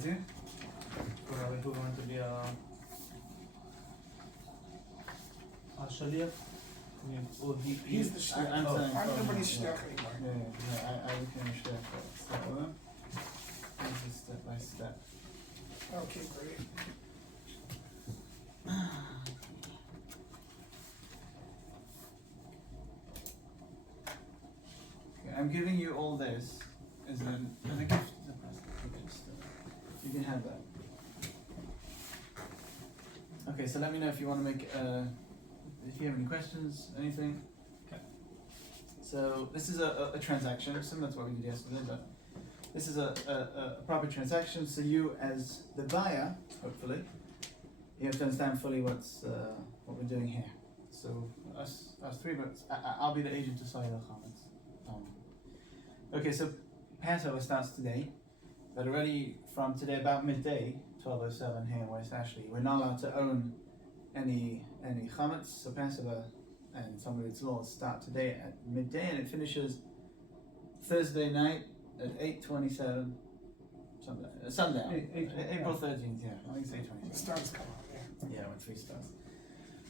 That's it? For Rabbi who going to be a shaliach? Or He's the shliach. I'm saying I'm from- nobody's yeah. shliach anymore. I became a chef at step one. This is step by step. Okay, great. Okay, I'm giving you all this as a gift, as a present. You can have that. Okay, so let me know if you want to make, if you have any questions, anything. Okay. So this is a transaction, similar to what we did yesterday, but this is a proper transaction. So you, as the buyer, hopefully, you have to understand fully what we're doing here. So us three, but I'll be the agent to sell you the chametz. Okay, so Passover starts today, but already from today about midday, 12:07 here in West Ashley, we're not allowed to own any chametz. So Passover and some of its laws start today at midday, and it finishes Thursday night at 8:27. Sundown. April 13th. Yeah, I think it's 8:27. The stars come out, Yeah, with 3 stars.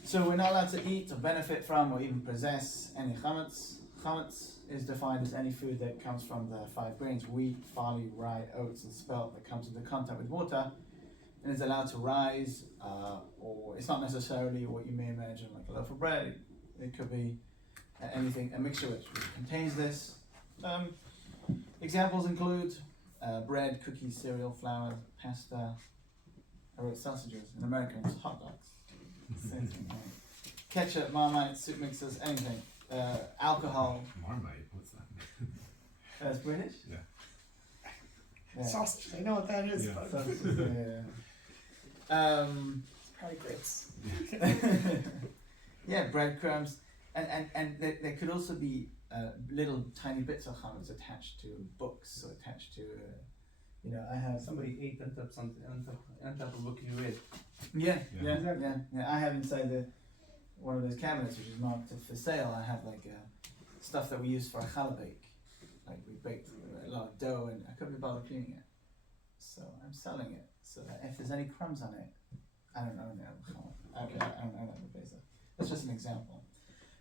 So we're not allowed to eat or benefit from or even possess any chametz. Chametz is defined as any food that comes from the 5 grains: wheat, barley, rye, oats, and spelt, that comes into contact with water and is allowed to rise, or it's not necessarily what you may imagine, like a loaf of bread. It could be anything, a mixture which contains this. Examples include bread, cookies, cereal, flour, pasta. I wrote sausages. In America, it's hot dogs. Same thing, right? Ketchup, Marmite, soup mixers, anything. Alcohol. Marmite, what's that? That's British? Yeah. Sausage, I know what that is, Yeah. but Sausages, it's probably grits. yeah, breadcrumbs. And there could also be little tiny bits of chametz attached to books or attached to, I have. Somebody ate on top something on top of what you read. Yeah. Yeah. I have inside one of those cabinets which is marked for sale. I have like stuff that we use for a challah bake. Like we baked a lot of dough and I couldn't be bothered cleaning it. So I'm selling it. So that if there's any crumbs on it, I don't own it. I don't own it in Pesach. That's just an example.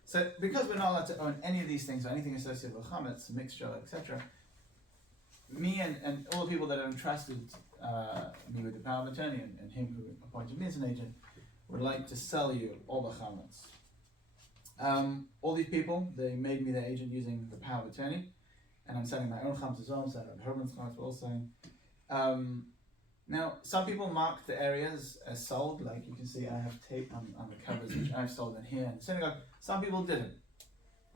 So because we're not allowed to own any of these things or anything associated with chametz, mixture, etc., me and all the people that have entrusted me with the power of attorney and him who appointed me as an agent would like to sell you all the chametz. All these people, they made me their agent using the power of attorney, and I'm selling my own chametz as well. I'm selling Herman's chametz, we're all selling. Now, some people mark the areas as sold, like you can see I have tape on the covers which I've sold in here in the synagogue. Some people didn't.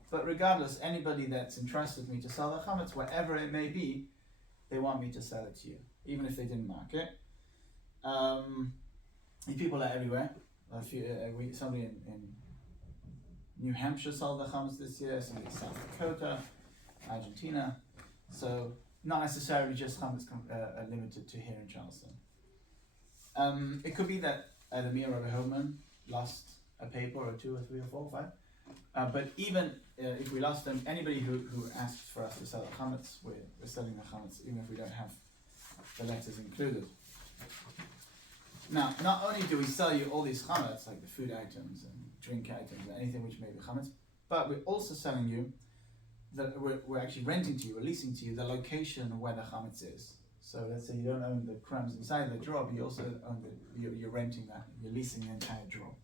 But regardless, anybody that's entrusted me to sell the chametz, wherever it may be, they want me to sell it to you, even if they didn't mark it. These people are everywhere. Somebody in New Hampshire sold the chametz this year, somebody in South Dakota, Argentina. So not necessarily just chametz limited to here in Charleston. It could be that the Mir Rabbi Mimran lost a paper or 2 or 3 or 4 or 5. But even if we lost them, anybody who asks for us to sell the chametz, we're selling the chametz, even if we don't have the letters included. Now, not only do we sell you all these chametz, like the food items and drink items, and anything which may be chametz, but we're also selling you, we're actually renting to you, or leasing to you, the location where the chametz is. So let's say you don't own the crumbs inside the drawer, but you also own you're renting that, you're leasing the entire drawer.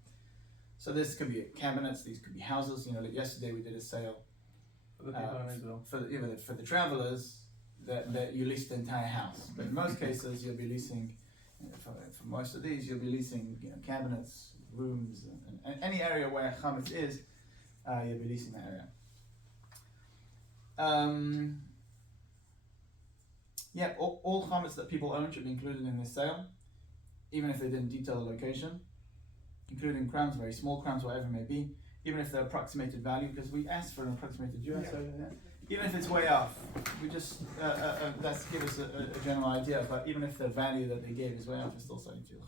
So this could be cabinets, these could be houses. Like yesterday we did a sale For the people as well. for the travelers that you lease the entire house. But in most cases you'll be leasing, for most of these you'll be leasing cabinets, rooms, and any area where chametz is, you'll be leasing that area. All chametz that people own should be included in this sale, even if they didn't detail the location, including crumbs, very small crumbs, whatever it may be, even if they're approximated value, because we asked for an approximated US value, even if it's way off, we just, that's give us a general idea, but even if the value that they gave is way off, we're still selling to the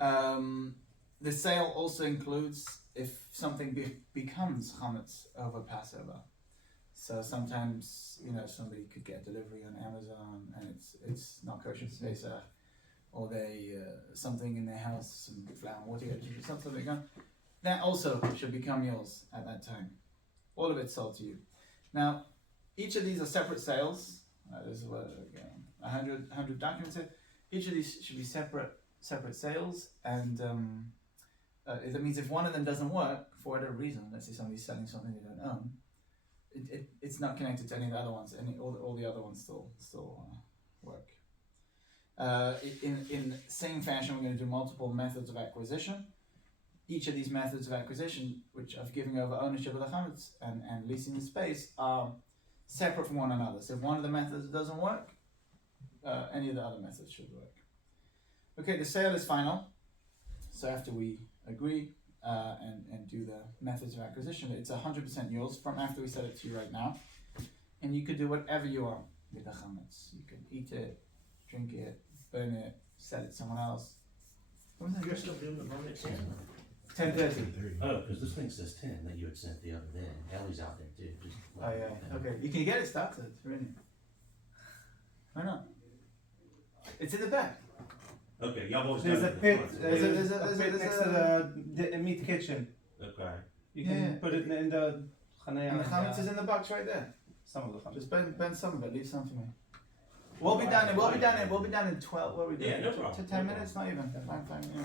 chametz. The sale also includes if something becomes chametz over Passover. So sometimes, somebody could get delivery on Amazon and it's not kosher for Pesach, or they something in their house, some flour and water, something like that. That also should become yours at that time. All of it's sold to you. Now, each of these are separate sales. There's 100 documents here. Each of these should be separate sales, and that means if one of them doesn't work for whatever reason, let's say somebody's selling something they don't own, it's not connected to any of the other ones. All the other ones still work. In the same fashion, we're going to do multiple methods of acquisition. Each of these methods of acquisition, which of giving over ownership of the chametz and leasing the space, are separate from one another. So if one of the methods doesn't work, any of the other methods should work. Okay, the sale is final. So after we agree and do the methods of acquisition, it's 100% yours from after we sell it to you right now. And you could do whatever you want with the chametz. You can eat it, drink it, burn it, sell it to someone else. You're still doing the moment it's 10:30. Oh, because this thing says 10 that you had sent the other day. Ellie's out there too. Just Oh yeah, okay. You can get it started, really. Why not? It's in the back. Okay, y'all always There's done a it pit. before. There's a pit next to the meat kitchen. Okay. You can Yeah. put it in the chanaya. And the chametz is in the box right there. Some of the chametz. Just burn some of it, leave some for me. We'll be done in 12, what are we doing? Yeah, no problem. 10 minutes, not even. Fine, yeah.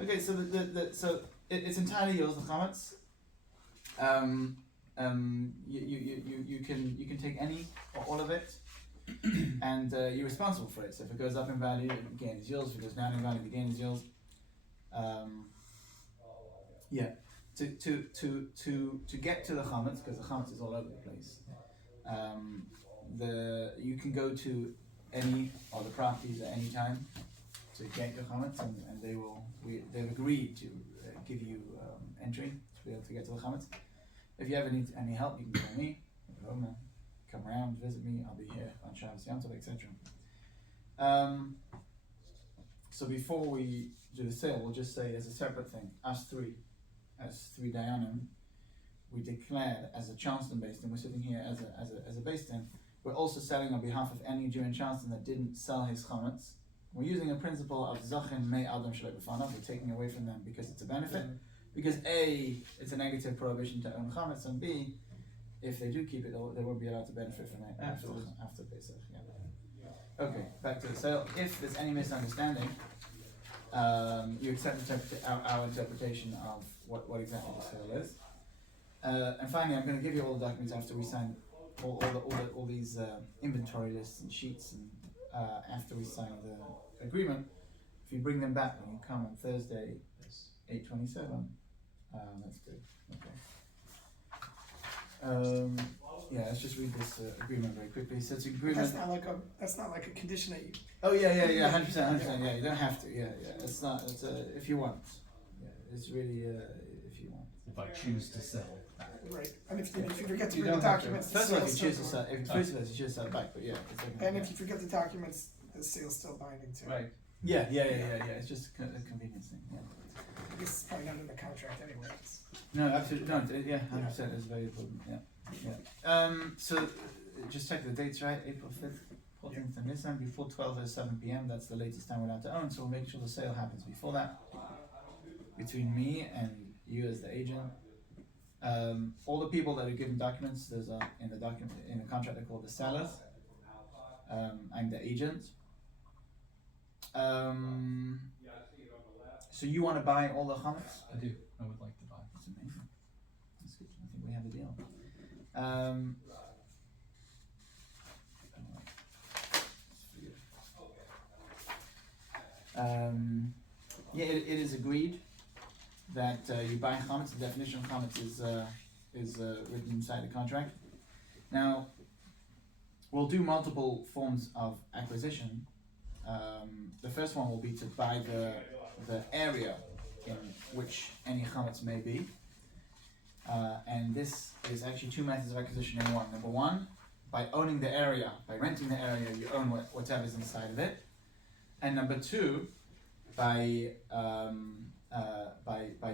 Okay, so it's entirely yours, the chametz. You can take any or all of it, and you're responsible for it. So if it goes up in value, the gain is yours. If it goes down in value, the gain is yours. To get to the chametz, because the chametz is all over the place. You can go to any of the properties at any time to get your chametz, and they've agreed to give you entry to be able to get to the chametz. If you ever need any help, you can call me, come around, visit me. I'll be here on Shabbos, Yom Tov, etc. So before we do the sale, we'll just say as a separate thing, as three Dayanim, we declared as a Charleston based in. We're sitting here as a based in. We're also selling on behalf of any Jew in Charleston that didn't sell his chametz. We're using a principle of zachin mei adam shlei b'fanav. We're taking away from them because it's a benefit. Because A, it's a negative prohibition to own chametz, and B, if they do keep it, they won't be allowed to benefit from it after Pesach. Yeah. Okay, back to the sale. If there's any misunderstanding, you accept our interpretation of what exactly the sale is. And finally, I'm going to give you all the documents after we sign all these inventory lists and sheets, and after we sign the agreement. If you bring them back when you come on Thursday, 8/27. That's good. Okay. Let's just read this agreement very quickly. So it's agreement. That's not like a condition that you. Oh yeah, 100%. Yeah, you don't have to. Yeah. It's not. It's if you want. Yeah, it's really if you want. If I choose to sell. Right. And if you forget to You bring the don't have to. documents, First the of all, if sale's you choose to still. sell, you choose to sell it back. But yeah. And if you forget the documents, the sale's still binding too. Right. Yeah. It's just a convenience thing. Yeah. This is probably not in the contract anyway. No, absolutely not. Yeah, 100% is very important. Yeah. So just check the dates, right? April 5th, 14th, and Nissan before 12:07 p.m. That's the latest time we're allowed to own. So we'll make sure the sale happens before that. Between me and you as the agent, all the people that are given documents, those are in the contract. They're called the sellers. I'm the agent. So you want to buy all the chametz? I do. I would like to buy. That's amazing. That's good. I think we have a deal. It is agreed that you buy chametz. The definition of chametz is written inside the contract. Now, we'll do multiple forms of acquisition. The first one will be to buy the area in which any chametz may be. And this is actually two methods of acquisition in one. Number one, by owning the area, by renting the area, you own whatever's inside of it. And number two, by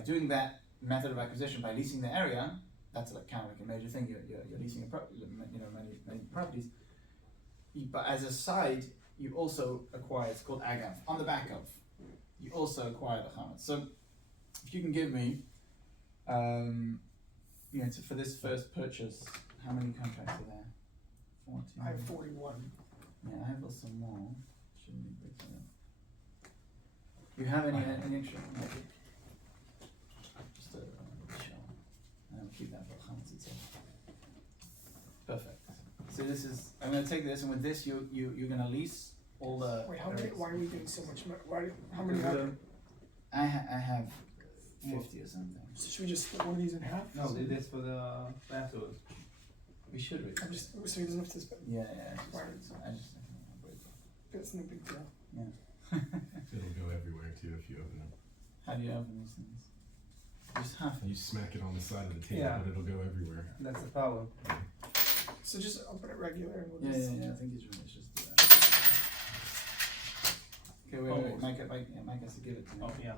doing that method of acquisition, by leasing the area, that's like kind of like a major thing. You're leasing many properties. But as a side, you also acquire, it's called agav. On the back of, you also acquire the chametz. So if you can give me, so for this first purchase, how many contracts are there? 14. I have 41. Yeah, I have also more. Shouldn't be big enough. Do you have any interest? No. Just a show. And I'll keep that for chametz itself. Perfect. So this is, I'm going to take this, and with this, you're going to lease all the. Wait, why are we doing so much money? How many have you? I have 50 or something. So should we just split one of these in half? No, this for the afterwards. We should read. I'm just, so he doesn't have to spend. Yeah. Right. I just It's no big deal. It'll go everywhere too if you open it. How do you open these things? Just half. You smack it on the side of the table, Yeah. but it'll go everywhere. That's the problem. So just open it regular and we'll Yeah, just. I think he's right. It's just do that. Okay, wait. Mike has to give it to me. Oh, yeah.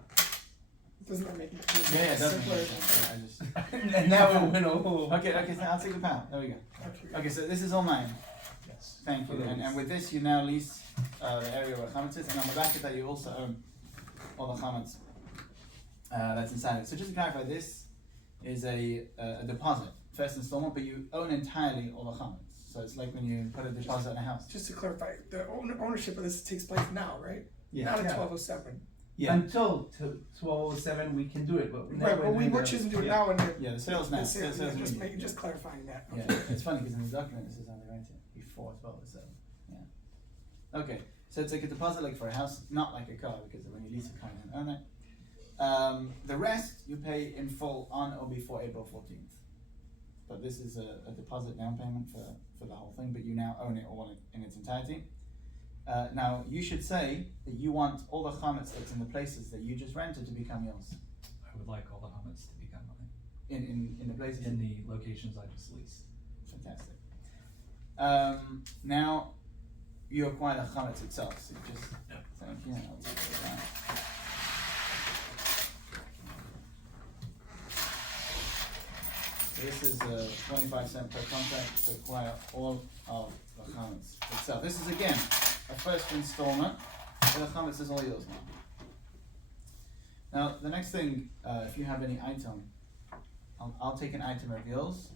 Doesn't that make it Yeah, it does simpler? make sense. I just. And now we win all. Okay, so I'll take the pound. There we go. Okay, so this is all mine. Yes. Thank you. For the And lease. with this, you now lease the area where chametz is, and on the back of that, you also own all the chametz that's inside it. So just to clarify, this is a deposit, first installment, but you own entirely all the chametz. So it's like when you put a deposit in a house. Just to clarify, the ownership of this takes place now, right? Not at Yeah. 1207. Yeah. Until 1207 we can do it, but Right, but we're choosing to do it now and then. Yeah, the sales now. Sales Just clarifying that. Yeah, it's funny because in the document it says underwrite it before 1207. Yeah. Okay, so it's like a deposit like for a house, not like a car, because when you lease a car you don't own it. The rest you pay in full on or before April 14th. But this is a deposit down payment for the whole thing, but you now own it all in its entirety. Now you should say that you want all the chametz that's in the places that you just rented to become yours. I would like all the chametz to become mine In the places. in the locations I just leased. Fantastic. Now you acquire the chametz itself. So you just thank you. I'll take it down. So this is 25 cents per contract to acquire all of the chametz itself. This is again a first installment. The chametz is all yours now. Now the next thing, if you have any item, I'll take an item of yours.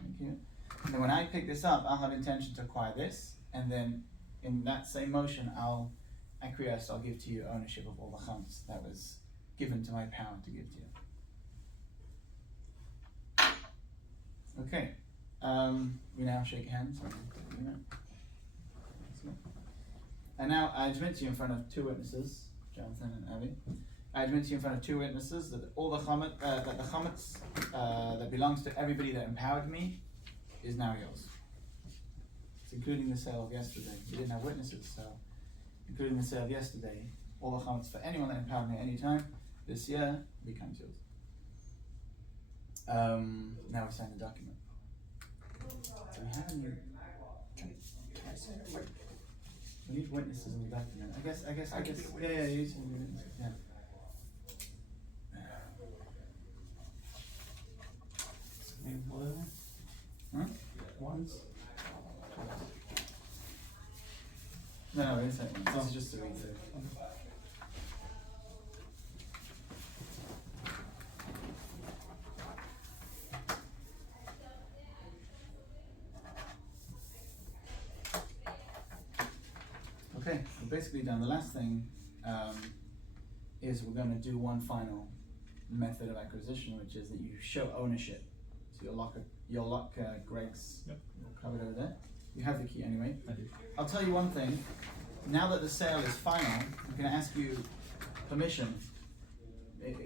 Thank you. And then when I pick this up, I'll have intention to acquire this, and then in that same motion, I'll acquiesce. I'll give to you ownership of all the chametz that was given to my power to give to you. Okay. We now shake hands. And now I admit to you in front of two witnesses, Jonathan and Abby. I admit to you in front of two witnesses that all the chametz, that the chametz that belongs to everybody that empowered me is now yours. It's including the sale of yesterday. We didn't have witnesses, so including the sale of yesterday, all the chametz for anyone that empowered me at any time this year becomes yours. Now we sign the document. So we have any. Can I say it? Wait. We need witnesses in the document. I guess. Yeah, you need witnesses. Yeah. Once. No, it's not. This is just a read through. Okay, we're basically done. The last thing is we're going to do one final method of acquisition, which is that you show ownership. So you'll lock Greg's cupboard over there. You have the key anyway. I do. I'll tell you one thing. Now that the sale is final, I'm going to ask you permission.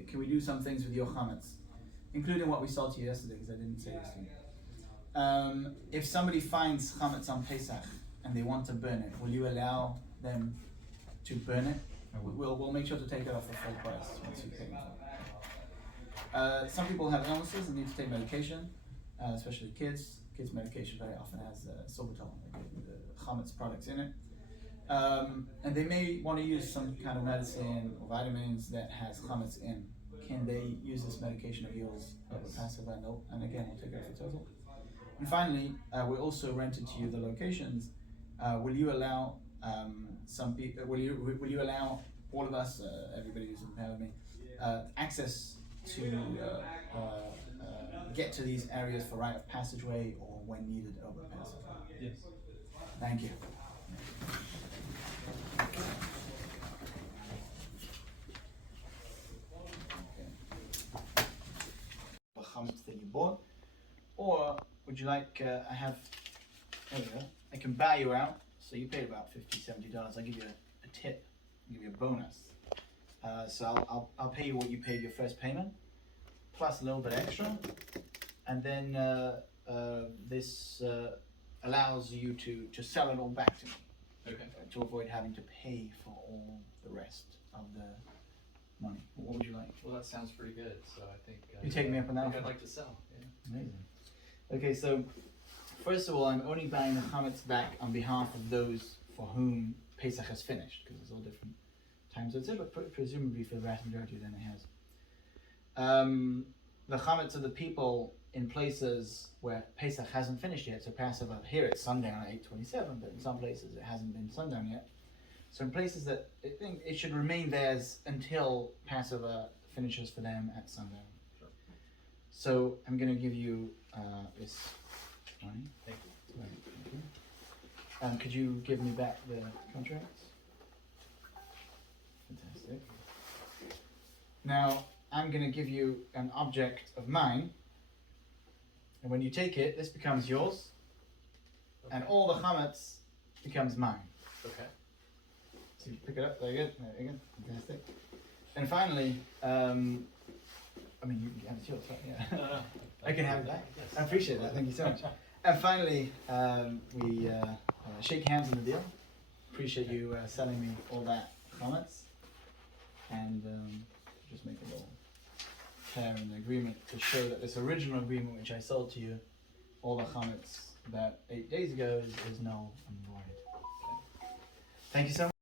Can we do some things with your chametz, including what we sold to you yesterday? Because I didn't say this to you. If somebody finds chametz on Pesach and they want to burn it, will you allow them to burn it? I will. We'll make sure to take it off at full price once you pay them. Some people have illnesses and need to take medication, especially kids. Kids' medication very often has sorbitol, the chametz products in it. And they may want to use some kind of medicine or vitamins that has chametz in. can they use this medication of yours over Passover, and again, we'll take it off the total. And finally, we also rented to you the locations. Will you allow some people? Will you allow all of us, everybody who's in the panel with me, access to get to these areas for rite of passageway or when needed over Passover? Yes. Thank you. The chametz that you bought, or would you like? I have. There we go. I can buy you out. So you paid about $50-$70. I'll give you a tip. I'll give you a bonus. So I'll pay you what you paid your first payment, plus a little bit extra, and then this allows you to sell it all back to me. Okay. To avoid having to pay for all the rest of the money. What would you like? Well, that sounds pretty good. So I think You take me up on that I think offer? I'd like to sell. Yeah. Amazing. Okay, so first of all, I'm only buying the chametz back on behalf of those for whom Pesach has finished, because it's all different times. It's but presumably for the vast majority, then it has. The chametz of the people in places where Pesach hasn't finished yet. So Passover here it's sundown at 8:27, but in some places it hasn't been sundown yet. So in places that I think it should remain theirs until Passover finishes for them at sundown. Sure. So I'm going to give you this money. Thank you. Right, thank you. Could you give me back the contracts? Fantastic. Now I'm going to give you an object of mine, and when you take it, this becomes yours, and all the chametz becomes mine. Okay. So you pick it up, there you go, fantastic. And finally, I mean, you can have it yours, right? Yeah. No. I can have it back. Yes. I appreciate that, thank you so much. And finally, we shake hands on the deal. Appreciate you selling me all that chametz, and just make a little tear in the agreement to show that this original agreement which I sold to you, all the chametz about 8 days ago, is null and void. Thank you so much.